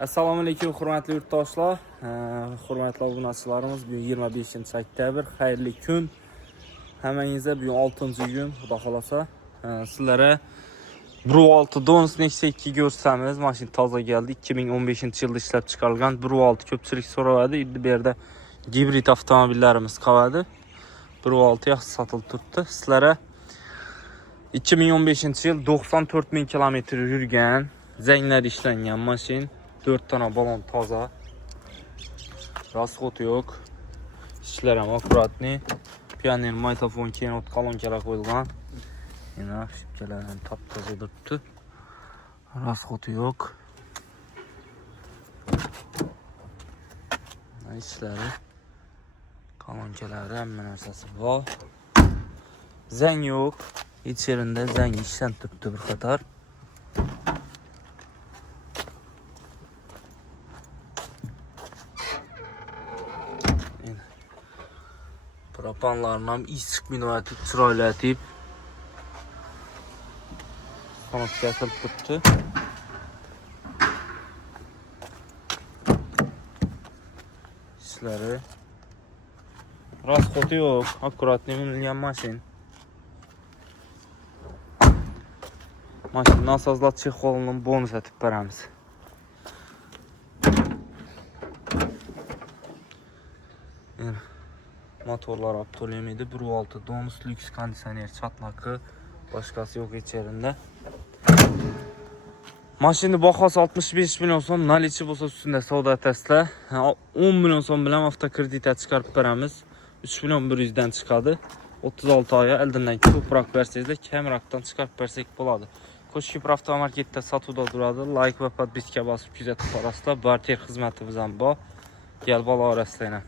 Assalomu alaykum hurmatli yurtdoshlar, hurmatli obunachilarimiz. Bugun 25-oktyabr, xayrli kun. Hammangizga bugun 6-kun, xudo xolasa. Sizlarga 1.6 Donus Nexia 2 ko'rsatamiz. Mashina toza keldi. 2015-yilda ishlab chiqarilgan 1.6 ko'pchilik so'radi. Endi bu yerda gibrid avtomobillarimiz qoladi. 1.6 yaxshi sotilib turibdi. Sizlarga 2015-yil 94.000 kilometr yurgan, zanglar ishlangan mashina. 4 tane balon toza. Расход yo'q. Ishlar ham akkuratniy. Pioner magnitofon keyin kolonkalar qo'yilgan. Yana shipkalar ham top-toza turibdi. Расход yo'q. Ishlari, kolonkalari hamma narsasi bor. Zang yo'q. Hech yerida zang ishlanib turibdi bir qator. Propanlarım issiq minovatib, chiroylatib qanotga qilib turibdi. Ishlari, расход yo'q, akkuratniy minilgan mashina. Mashina asoslar chexolini bonus etib beramiz. Motorlar aptolemiydi. 1.6 Donus lüks konditsioner çatlakı. Başkası yok içerisinde. Maşinin bahası 65 milyon so'm, nalichi bo'lsa üstünde savdo etasizlar. 10 milyon so'm bilan avtokreditga chiqarib beramiz. 3 milyon 100 dan chiqadi. 36 oy eldan ko'proq bersangizlar, kamroqdan chiqarib bersak bo'ladi. Qo'shib avtomarketda sotuvda turadi. Like va podpiska bosib kuzatib borasizlar. Barter xizmatimiz ham bor. Gel bola orasizlar.